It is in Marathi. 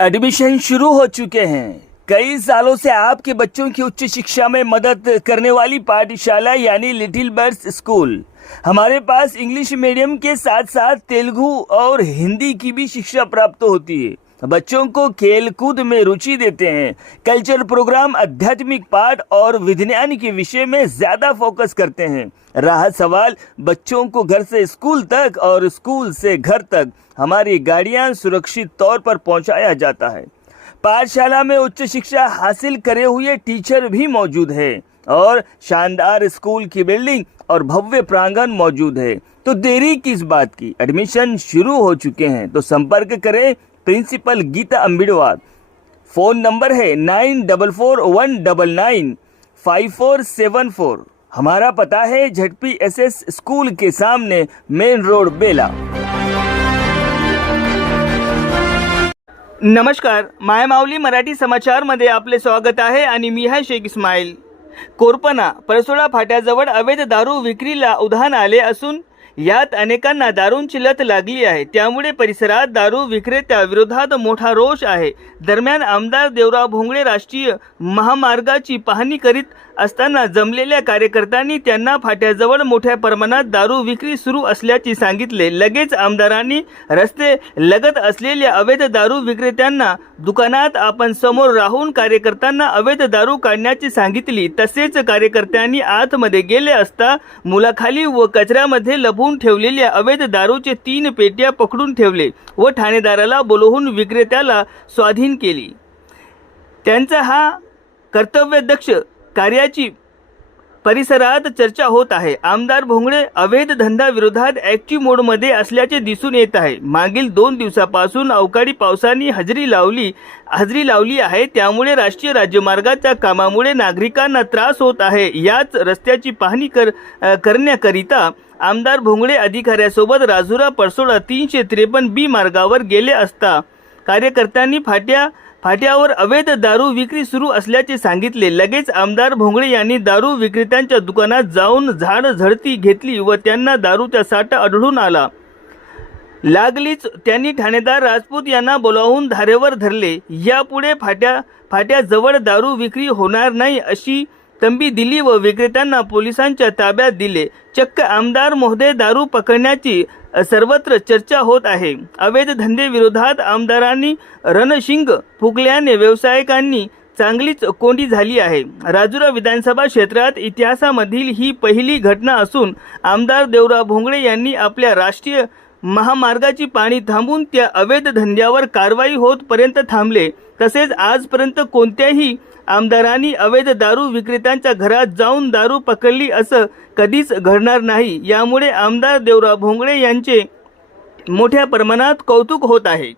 एडमिशन शुरू हो चुके हैं। कई सालों से आपके बच्चों की उच्च शिक्षा में मदद करने वाली पाठशाला यानी लिटिल बर्ड्स स्कूल हमारे पास इंग्लिश मीडियम के साथ साथ तेलुगु और हिंदी की भी शिक्षा प्राप्त होती है। बच्चों को खेल कूद में रुचि देते हैं। कल्चर प्रोग्राम, आध्यात्मिक पाठ और विज्ञान के विषय में ज़्यादा फोकस करते हैं। रहा सवाल, बच्चों को घर से स्कूल तक और स्कूल से घर तक हमारी गाड़ियाँ सुरक्षित तौर पर पहुँचाया जाता है। पाठशाला में उच्च शिक्षा हासिल करे हुए टीचर भी मौजूद है और शानदार स्कूल की बिल्डिंग और भव्य प्रांगण मौजूद है। तो देरी किस बात की? एडमिशन शुरू हो चुके हैं तो संपर्क करें principal Geeta Ambidwar phone number है nine double four one double nine five four seven four. हमारा पता है झटपी एस एस स्कूल के सामने मेन रोड बेला. नमस्कार माय माऊली मराठी समाचारमध्ये आपले स्वागत आहे आणि मी आहे शेख इस्माईल. कोरपना परसोडा फाट्याजवळ अवैध दारू विक्रीला उधाण आले असून यात अनेकांना दारूंची लत लागली आहे. त्यामुळे परिसरात दारू विक्रेत्या विरोधात मोठा रोष आहे. दरम्यान आमदार देवराव भोंगळे राष्ट्रीय महामार्गाची पाहणी करीत असताना जमलेल्या कार्यकर्त्यांनी त्यांना फाट्याजवळ मोठ्या प्रमाणात दारू विक्री सुरू असल्याचे सांगितले. लगेच आमदारांनी रस्ते लगत असलेल्या अवैध दारू विक्रेत्यांना दुकानात आपण समोर राहून कार्यकर्त्यांना अवैध दारू काढण्याची सांगितली. तसेच कार्यकर्त्यांनी आतमध्ये गेले असता मुलाखाली व कचऱ्यामध्ये लपवून ठेवलेल्या अवैध दारूचे तीन पेट्या पकडून ठेवले व ठाणेदाराला बोलवून विक्रेत्याला स्वाधीन केली. त्यांचा हा कर्तव्यदक्ष कार्याची परिसरात चर्चा होत आहे. आमदार भोंगळे अवैध धंदा विरोधात ऍक्टिव्ह मोडमध्ये असल्याचे दिसून येत आहे. मागील दोन दिवसापासून अवकाळी पावसाने हजेरी लावली हजेरी लावली आहे. त्यामुळे राष्ट्रीय राज्यमार्गाच्या कामामुळे नागरिकांना त्रास होत आहे. याच रस्त्याची पाहणी कर करण्याकरिता आमदार भोंगळे अधिकाऱ्यासोबत राजुरा परसोडा तीनशे त्रेपन्न बी मार्गावर गेले असता कार्यकर्त्यांनी फाट्या फाट्यावर अवैध दारू विक्री सुरू असल्याचे सांगितले. लगेच आमदार भोंगळे यांनी दारू विक्रेत्यांच्या दुकानात जाऊन झाड झडती घेतली व त्यांना दारूचा साठा आढळून आला. लागलीच त्यांनी ठाणेदार राजपूत यांना बोलावून धारेवर धरले. यापुढे फाट्या फाट्याजवळ दारू विक्री होणार नाही अशी तंबी दिली व विक्रेत्यांना पोलिसांच्या ताब्यात दिले. चक्क आमदार महोदय दारू पकडण्याची सर्वत्र चर्चा होत आहे. अवैध धंदे विरोधात आमदारांनी रणशिंग फुकल्याने व्यावसायिकांनी चांगलीच कोंडी झाली आहे. राजुरा विधानसभा क्षेत्रात इतिहासामधील ही पहिली घटना असून आमदार देवराव भोंगळे यांनी आपल्या राष्ट्रीय महामार्गाची पाणी थांबून त्या अवैध धंद्यावर कारवाई होतपर्यंत थांबले. तसेच आजपर्यंत कोणत्याही आमदारांनी अवैध दारू विक्रेत्यांच्या घरात जाऊन दारू पकडली असं कधीच घडणार नाही. यामुळे आमदार देवराव भोंगळे यांचे मोठ्या प्रमाणात कौतुक होत आहे.